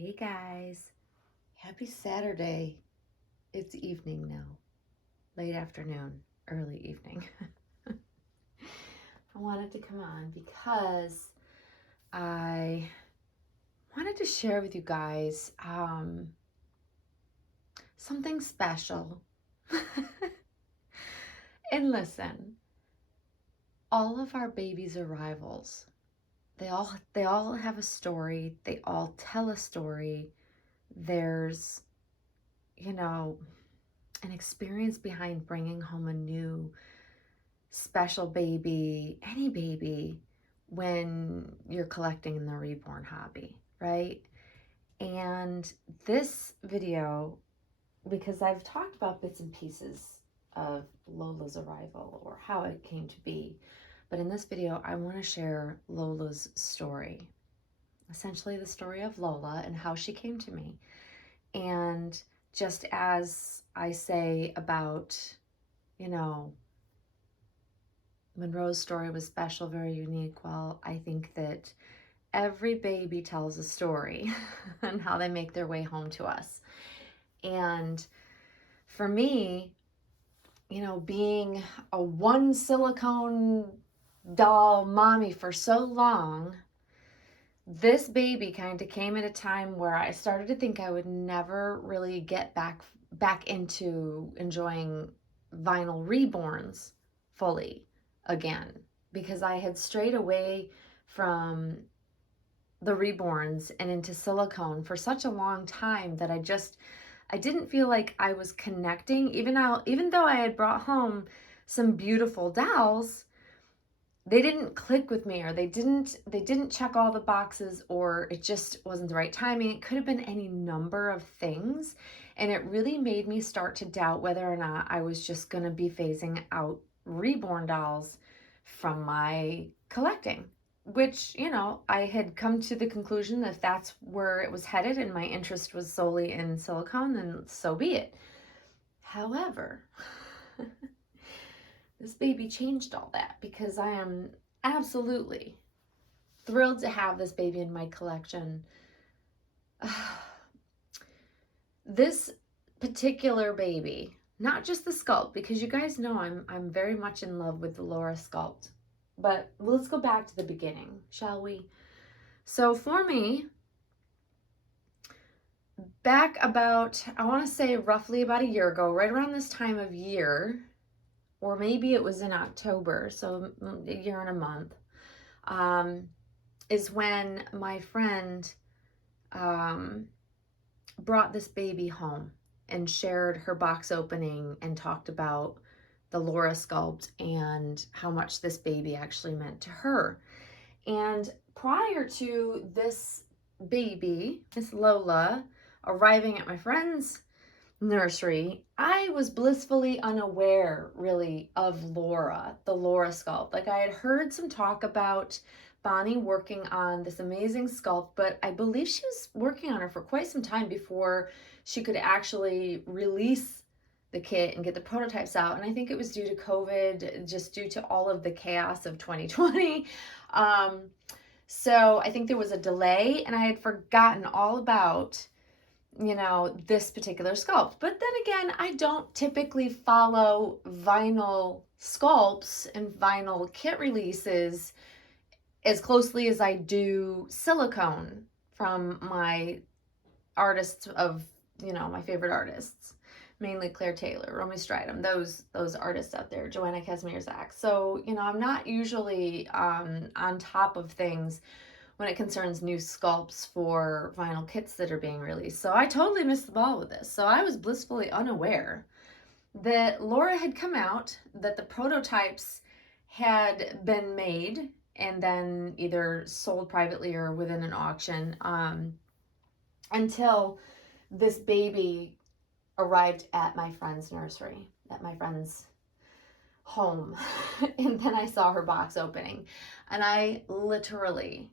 Hey guys, happy Saturday. It's evening now, late afternoon, early evening. I wanted to come on because I wanted to share with you guys something special. And listen, all of our babies' arrivals, they all have a story. They all tell a story. There's, you know, an experience behind bringing home a new special baby, any baby, when you're collecting the reborn hobby, right? And this video, because I've talked about bits and pieces of Lola's arrival or how it came to be, but in this video, I want to share Lola's story, essentially the story of Lola and how she came to me. And just as I say about, Monroe's story was special, very unique. Well, I think that every baby tells a story and how they make their way home to us. And for me, being a one silicone doll mommy for so long, this baby kind of came at a time where I started to think I would never really get back into enjoying vinyl reborns fully again, because I had strayed away from the reborns and into silicone for such a long time that I didn't feel like I was connecting. Even though I had brought home some beautiful dolls, they didn't click with me, or they didn't check all the boxes, or it just wasn't the right timing. It could have been any number of things, and it really made me start to doubt whether or not I was just going to be phasing out reborn dolls from my collecting, which, I had come to the conclusion that if that's where it was headed and my interest was solely in silicone, then so be it. However, this baby changed all that, because I am absolutely thrilled to have this baby in my collection. This particular baby, not just the sculpt, because you guys know I'm very much in love with the Laura sculpt. But let's go back to the beginning, shall we? So for me, back about, I want to say roughly about a year ago, right around this time of year, or maybe it was in October, so a year and a month, is when my friend brought this baby home and shared her box opening and talked about the Laura sculpt and how much this baby actually meant to her. And prior to this baby, Miss Lola, arriving at my friend's nursery, I was blissfully unaware, really, of Laura, the Laura sculpt. Like, I had heard some talk about Bonnie working on this amazing sculpt, but I believe she was working on her for quite some time before she could actually release the kit and get the prototypes out. And I think it was due to COVID, just due to all of the chaos of 2020. So I think there was a delay, and I had forgotten all about this particular sculpt. But then again, I don't typically follow vinyl sculpts and vinyl kit releases as closely as I do silicone from my artists of, my favorite artists, mainly Claire Taylor, Romy Stridham, those artists out there, Joanna Kazmierzak. So, I'm not usually on top of things when it concerns new sculpts for vinyl kits that are being released. So I totally missed the ball with this. So I was blissfully unaware that Laura had come out, that the prototypes had been made and then either sold privately or within an auction, until this baby arrived at my friend's nursery, at my friend's home. And then I saw her box opening, and I literally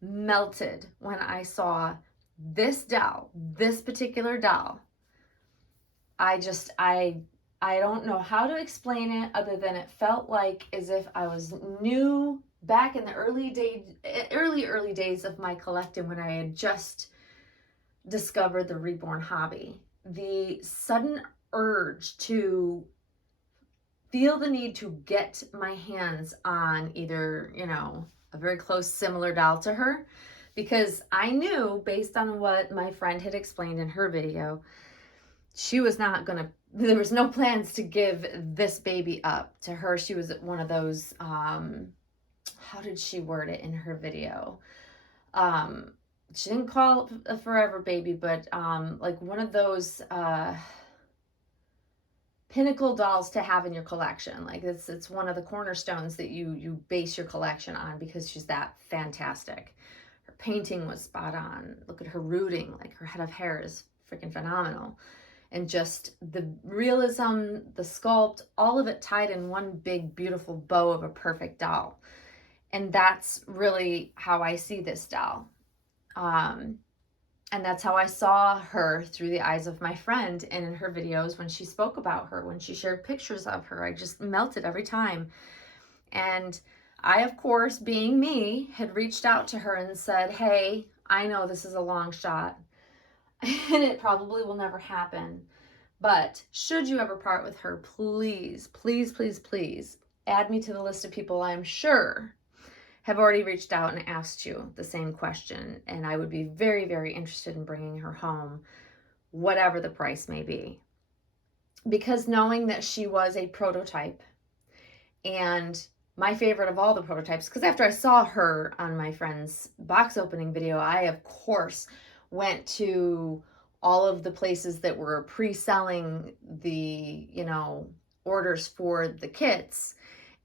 melted when I saw this doll, this particular doll. I don't know how to explain it, other than it felt like as if I was new back in the early days of my collecting, when I had just discovered the reborn hobby, the sudden urge to feel the need to get my hands on either, a very close similar doll to her, because I knew based on what my friend had explained in her video, she was not gonna, there was no plans to give this baby up to her. She was one of those, how did she word it in her video? She didn't call it a forever baby, but like one of those pinnacle dolls to have in your collection. Like it's one of the cornerstones that you base your collection on, because she's that fantastic. Her painting was spot on. Look at her rooting, like her head of hair is freaking phenomenal. And just the realism, the sculpt, all of it tied in one big beautiful bow of a perfect doll. And that's really how I see this doll. And that's how I saw her through the eyes of my friend. And in her videos, when she spoke about her, when she shared pictures of her, I just melted every time. And I, of course, being me, had reached out to her and said, hey, I know this is a long shot and it probably will never happen, but should you ever part with her, please, please, please, please add me to the list of people I'm sure have already reached out and asked you the same question. And I would be very, very interested in bringing her home, whatever the price may be. Because knowing that she was a prototype, and my favorite of all the prototypes, because after I saw her on my friend's box opening video, I, of course, went to all of the places that were pre-selling the, orders for the kits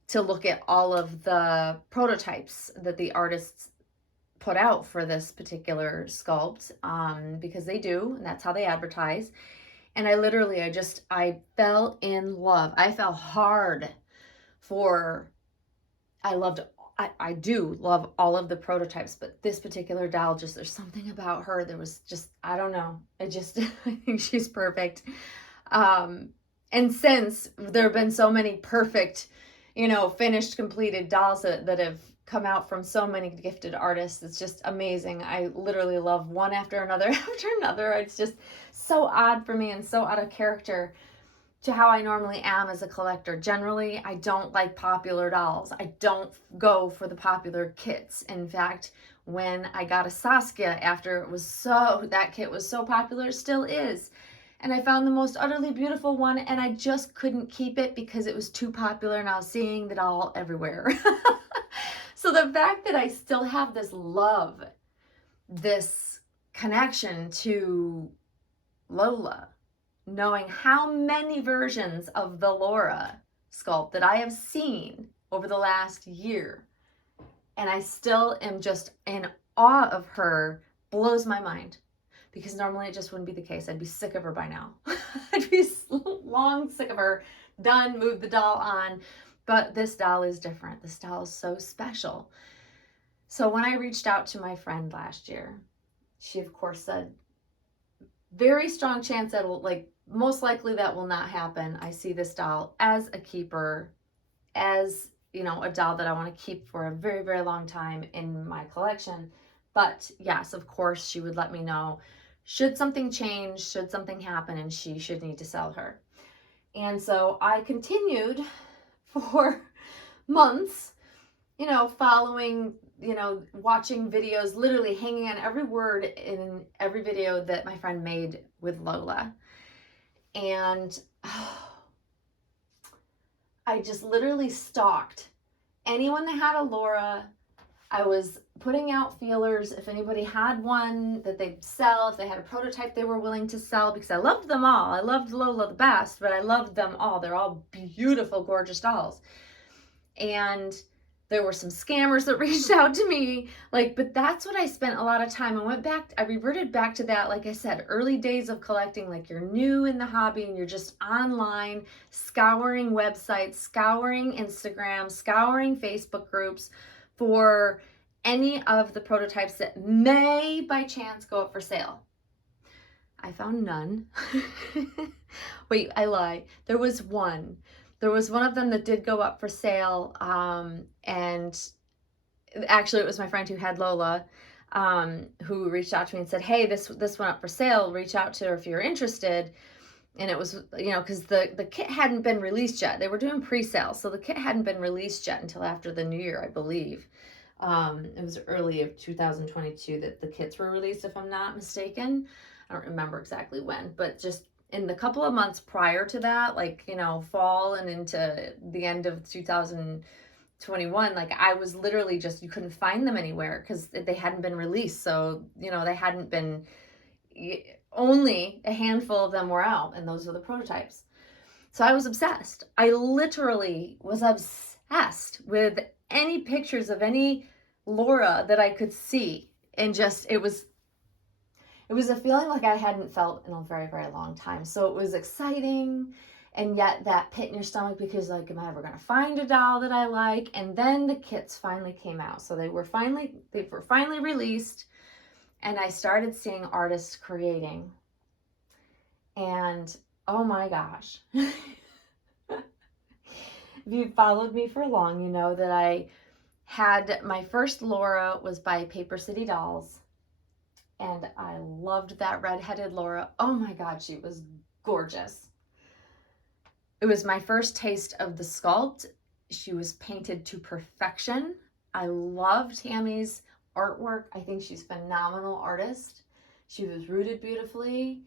to look at all of the prototypes that the artists put out for this particular sculpt, because they do, and that's how they advertise. And I fell in love. I fell hard for, I do love all of the prototypes, but this particular doll, just, there's something about her. There was just, I don't know. I think she's perfect. And since there have been so many perfect, finished, completed dolls that have come out from so many gifted artists, it's just amazing. I literally love one after another after another. It's just so odd for me and so out of character to how I normally am as a collector. Generally, I don't like popular dolls. I don't go for the popular kits. In fact, when I got a Saskia after that kit was so popular, still is, and I found the most utterly beautiful one, and I just couldn't keep it because it was too popular and I was seeing the doll everywhere. So the fact that I still have this love, this connection to Lola, knowing how many versions of the Laura sculpt that I have seen over the last year, and I still am just in awe of her, blows my mind. Because normally it just wouldn't be the case. I'd be sick of her by now. I'd be long sick of her, done, move the doll on. But this doll is different. This doll is so special. So when I reached out to my friend last year, she of course said, very strong chance that most likely that will not happen. I see this doll as a keeper, as, a doll that I want to keep for a very, very long time in my collection. But yes, of course, she would let me know should something change, should something happen, and she should need to sell her. And so I continued for months, following, watching videos, literally hanging on every word in every video that my friend made with Lola. And I just literally stalked anyone that had a Laura. I was putting out feelers if anybody had one that they'd sell, if they had a prototype they were willing to sell, because I loved them all. I loved Lola the best, but I loved them all. They're all beautiful, gorgeous dolls. And there were some scammers that reached out to me, but that's what I spent a lot of time. I reverted back to that, like I said, early days of collecting, like you're new in the hobby and you're just online, scouring websites, scouring Instagram, scouring Facebook groups for any of the prototypes that may by chance go up for sale. I found none. Wait, I lie. There was one. There was one of them that did go up for sale, and actually, it was my friend who had Lola, who reached out to me and said, hey, this went up for sale. Reach out to her if you're interested. And it was, because the kit hadn't been released yet. They were doing pre-sale, so the kit hadn't been released yet until after the new year, I believe. It was early of 2022 that the kits were released, if I'm not mistaken. I don't remember exactly when, but just in the couple of months prior to that, like, fall and into the end of 2021, like I was literally just, you couldn't find them anywhere because they hadn't been released. So, they hadn't been, only a handful of them were out, and those were the prototypes. So I was obsessed. I literally was obsessed with any pictures of any Laura that I could see. And just, it was a feeling like I hadn't felt in a very, very long time. So it was exciting, and yet that pit in your stomach because, like, am I ever going to find a doll that I like? And then the kits finally came out. So they were finally released, and I started seeing artists creating. And oh my gosh. If you've followed me for long, you know that I had my first Laura was by Paper City Dolls. And I loved that red-headed Laura. Oh my God, she was gorgeous. It was my first taste of the sculpt. She was painted to perfection. I loved Tammy's artwork. I think she's a phenomenal artist. She was rooted beautifully.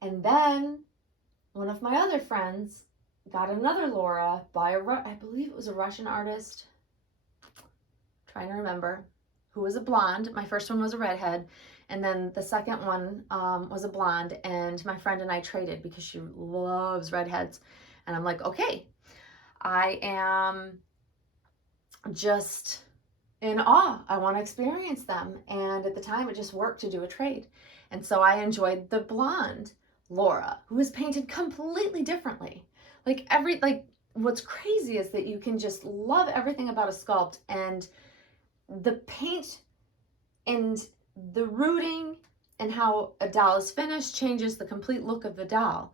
And then one of my other friends got another Laura by I believe it was a Russian artist. I'm trying to remember. Who was a blonde. My first one was a redhead. And then the second one was a blonde. And my friend and I traded because she loves redheads. And I'm like, okay, I am just in awe. I want to experience them. And at the time, it just worked to do a trade. And so I enjoyed the blonde Laura, who was painted completely differently. What's crazy is that you can just love everything about a sculpt, and the paint and the rooting and how a doll is finished changes the complete look of the doll.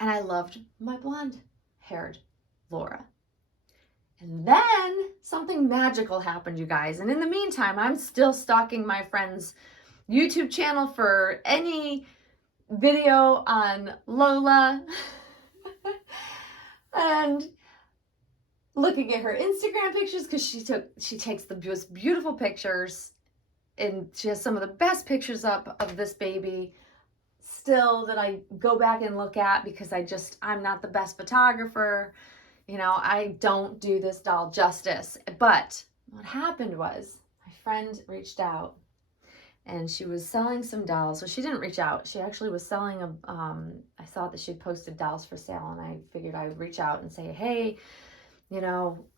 And I loved my blonde-haired Laura. And then something magical happened, you guys. And in the meantime, I'm still stalking my friend's YouTube channel for any video on Lola and looking at her Instagram pictures because she takes the most beautiful pictures, and she has some of the best pictures up of this baby still that I go back and look at because I'm not the best photographer. I don't do this doll justice. But what happened was my friend reached out, and she was selling some dolls. So she didn't reach out. She actually was selling I saw that she'd posted dolls for sale, and I figured I would reach out and say, hey,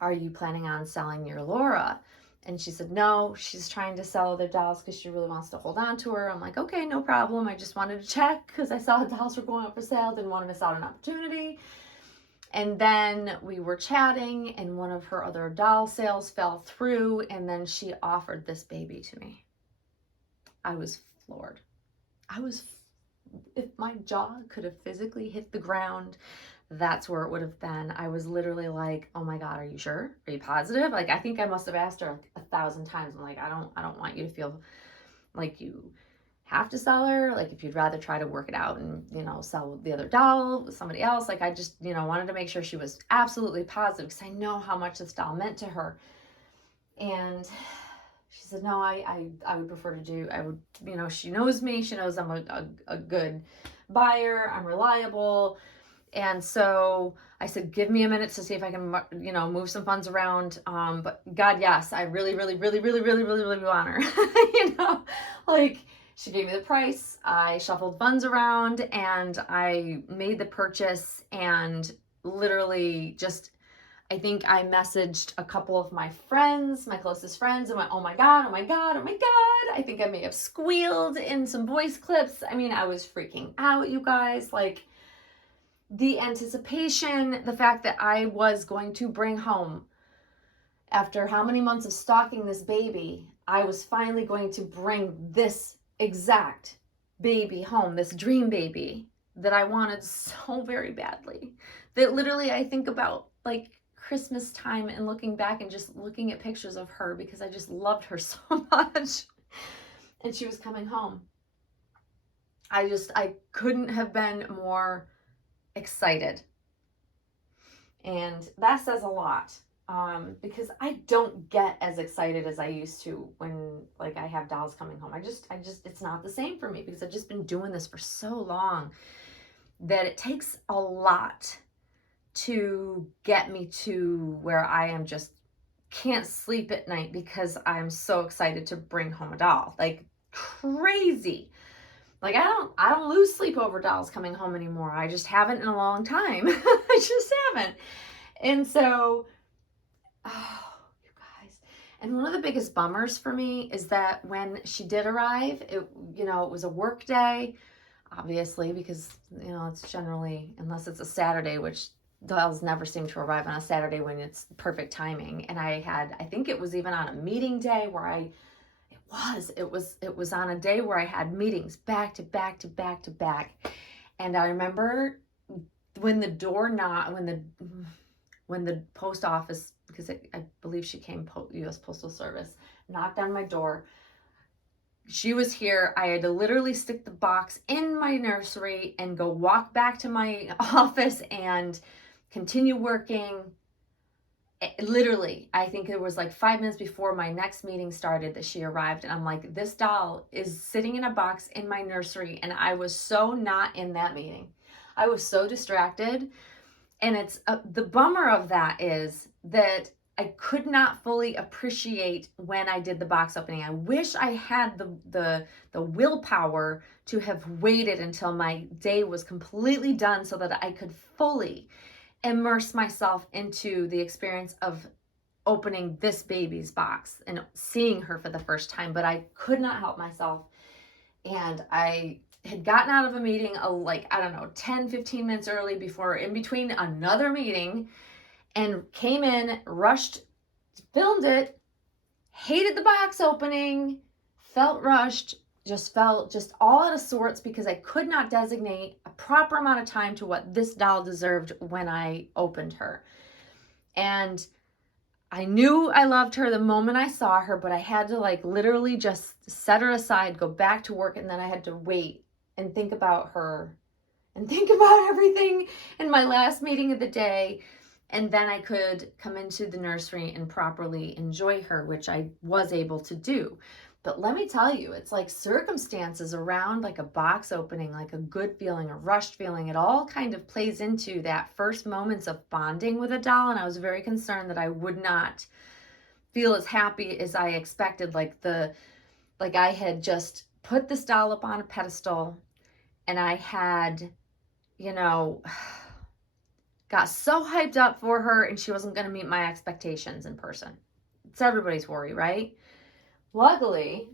are you planning on selling your Laura? And she said, no, she's trying to sell other dolls because she really wants to hold on to her. I'm like, okay, no problem. I just wanted to check because I saw the dolls were going up for sale. Didn't want to miss out on an opportunity. And then we were chatting, and one of her other doll sales fell through, and then she offered this baby to me. I was floored. If my jaw could have physically hit the ground, that's where it would have been. I was literally like, oh my God, are you sure? Are you positive? Like, I think I must have asked her like 1,000 times. I'm like, I don't want you to feel like you have to sell her. Like, if you'd rather try to work it out and, sell the other doll with somebody else. Like, I just, wanted to make sure she was absolutely positive because I know how much this doll meant to her. And she said, no, I would prefer to do, she knows me. She knows I'm a good buyer. I'm reliable. And so I said, give me a minute to see if I can, move some funds around. But God, yes, I really, really, really, really, really, really, really want her. She gave me the price. I shuffled funds around and I made the purchase, and literally just, I think I messaged a couple of my friends, my closest friends, and went, oh my God, oh my God, oh my God. I think I may have squealed in some voice clips. I mean, I was freaking out, you guys. The anticipation, the fact that I was going to bring home, after how many months of stalking this baby, I was finally going to bring this exact baby home, this dream baby that I wanted so very badly, that literally I think about Christmas time and looking back and just looking at pictures of her because I just loved her so much. And she was coming home. I couldn't have been more excited. And that says a lot. Because I don't get as excited as I used to when like I have dolls coming home. I just, it's not the same for me because I've just been doing this for so long that it takes a lot to get me to where I am just can't sleep at night because I'm so excited to bring home a doll. Like crazy. Like I don't lose sleep over dolls coming home anymore. I just haven't in a long time. I just haven't. And so, oh, you guys. And one of the biggest bummers for me is that when she did arrive, it was a work day, obviously, because, it's generally, unless it's a Saturday, which dolls never seem to arrive on a Saturday when it's perfect timing. And I think it was even on a meeting day where it was on a day where I had meetings back to back to back to back. And I remember when the door knocked, when the post office, because I believe she came U.S. Postal Service, knocked on my door. She was here. I had to literally stick the box in my nursery and go walk back to my office and continue working. Literally, I think it was like 5 minutes before my next meeting started that she arrived. And I'm like, this doll is sitting in a box in my nursery. And I was so not in that meeting. I was so distracted. And it's the bummer of that is that I could not fully appreciate when I did the box opening. I wish I had the willpower to have waited until my day was completely done so that I could fully immerse myself into the experience of opening this baby's box and seeing her for the first time. But I could not help myself. And I had gotten out of a meeting 10, 15 minutes early before in between another meeting and came in, rushed, filmed it, hated the box opening, felt rushed, felt all out of sorts because I could not designate a proper amount of time to what this doll deserved when I opened her. And I knew I loved her the moment I saw her, but I had to literally just set her aside, go back to work, and then I had to wait and think about her and think about everything in my last meeting of the day. And then I could come into the nursery and properly enjoy her, which I was able to do. But let me tell you, it's like circumstances around like a box opening, like a good feeling, a rushed feeling. It all kind of plays into that first moments of bonding with a doll. And I was very concerned that I would not feel as happy as I expected. Like I had just put this doll up on a pedestal and I had, got so hyped up for her and she wasn't going to meet my expectations in person. It's everybody's worry, right? Luckily,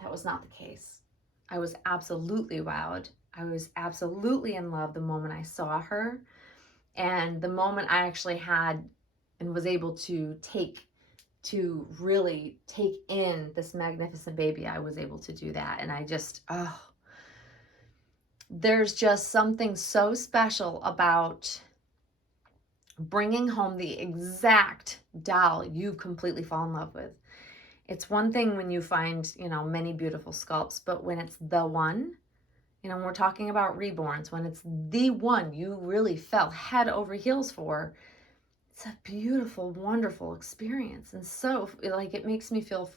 that was not the case. I was absolutely wowed. I was absolutely in love the moment I saw her. And the moment I actually had and was able to really take in this magnificent baby, I was able to do that. And I just, there's just something so special about bringing home the exact doll you completely fall in love with. It's one thing when you find, many beautiful sculpts, but when it's the one, when we're talking about reborns, when it's the one you really fell head over heels for, it's a beautiful, wonderful experience. And so it makes me feel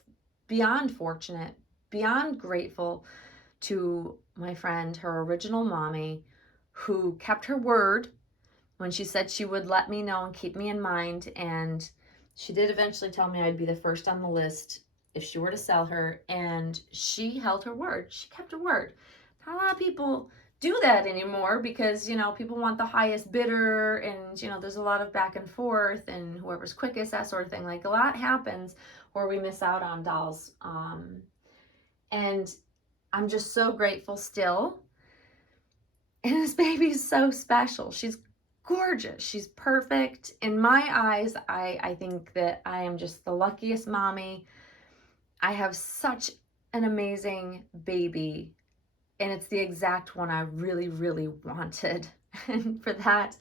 beyond fortunate, beyond grateful to my friend, her original mommy, who kept her word when she said she would let me know and keep me in mind. And she did eventually tell me I'd be the first on the list if she were to sell her. And she held her word. She kept her word. Not a lot of people do that anymore because, people want the highest bidder and, there's a lot of back and forth and whoever's quickest, that sort of thing. Like a lot happens where we miss out on dolls. And I'm just so grateful still. And this baby's so special. She's gorgeous. She's perfect. In my eyes, I think that I am just the luckiest mommy. I have such an amazing baby, and it's the exact one I really, really wanted. And for that,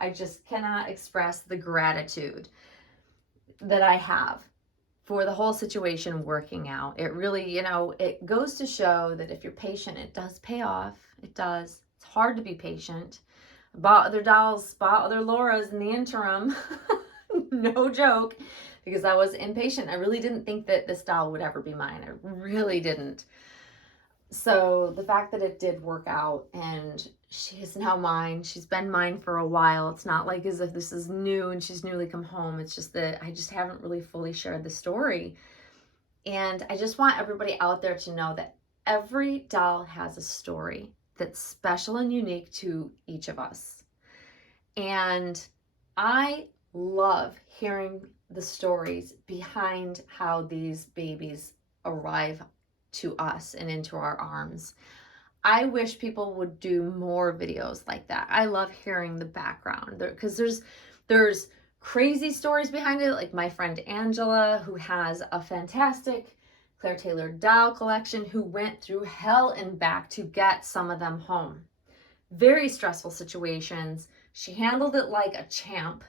I just cannot express the gratitude that I have for the whole situation working out. It really, it goes to show that if you're patient, it does pay off. It does. It's hard to be patient. Bought other dolls, bought other Lauras in the interim. No joke, because I was impatient. I really didn't think that this doll would ever be mine. I really didn't. So the fact that it did work out and she is now mine, she's been mine for a while. It's not like as if this is new and she's newly come home. It's just that I just haven't really fully shared the story. And I just want everybody out there to know that every doll has a story that's special and unique to each of us. And I love hearing the stories behind how these babies arrive to us and into our arms. I wish people would do more videos like that. I love hearing the background because there's crazy stories behind it, like my friend Angela, who has a fantastic Claire Taylor doll collection, who went through hell and back to get some of them home. Very stressful situations. She handled it like a champ.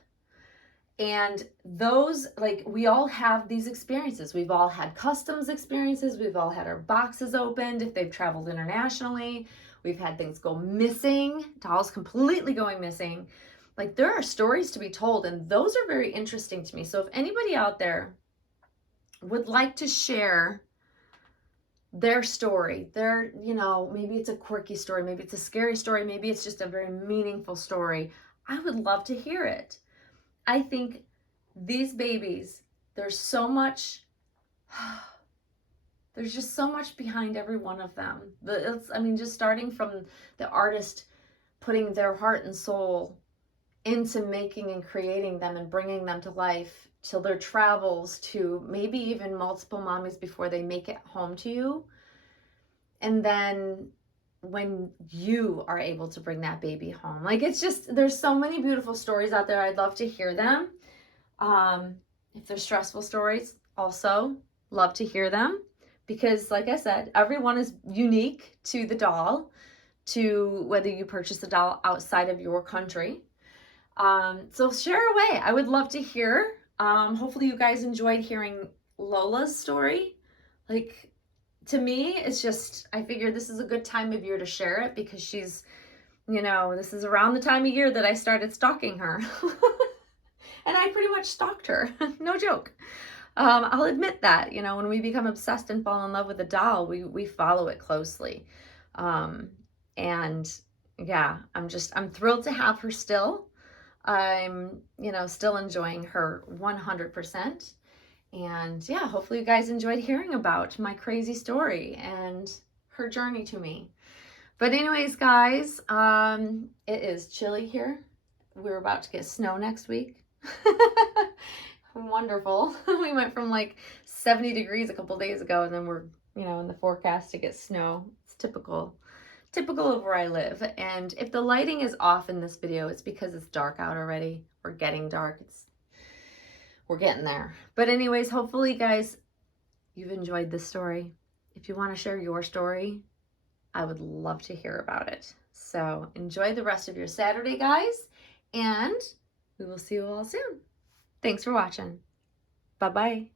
And those, like, we all have these experiences. We've all had customs experiences. We've all had our boxes opened if they've traveled internationally. We've had things go missing, dolls completely going missing. Like, there are stories to be told, and those are very interesting to me. So if anybody out there would like to share their story, maybe it's a quirky story, maybe it's a scary story, maybe it's just a very meaningful story, I would love to hear it. I think these babies, there's just so much behind every one of them. Just starting from the artist putting their heart and soul into making and creating them and bringing them to life, till their travels to maybe even multiple mommies before they make it home to you. And then when you are able to bring that baby home. Like, it's just, there's so many beautiful stories out there. I'd love to hear them. If there's stressful stories, also love to hear them, because like I said, everyone is unique to the doll, to whether you purchase the doll outside of your country. So share away. I would love to hear. Hopefully you guys enjoyed hearing Lola's story. Like, to me, it's just, I figured this is a good time of year to share it, because she's, this is around the time of year that I started stalking her. And I pretty much stalked her. No joke. I'll admit that, when we become obsessed and fall in love with a doll, we follow it closely. And yeah, I'm thrilled to have her still. I'm, still enjoying her 100%. And yeah, hopefully you guys enjoyed hearing about my crazy story and her journey to me. But anyways, guys, it is chilly here. We're about to get snow next week. Wonderful. We went from like 70 degrees a couple days ago, and then we're, in the forecast to get snow. It's typical of where I live. And if the lighting is off in this video, it's because it's dark out already. We're getting dark. We're getting there. But anyways, hopefully guys, you've enjoyed this story. If you want to share your story, I would love to hear about it. So enjoy the rest of your Saturday, guys, and we will see you all soon. Thanks for watching. Bye-bye.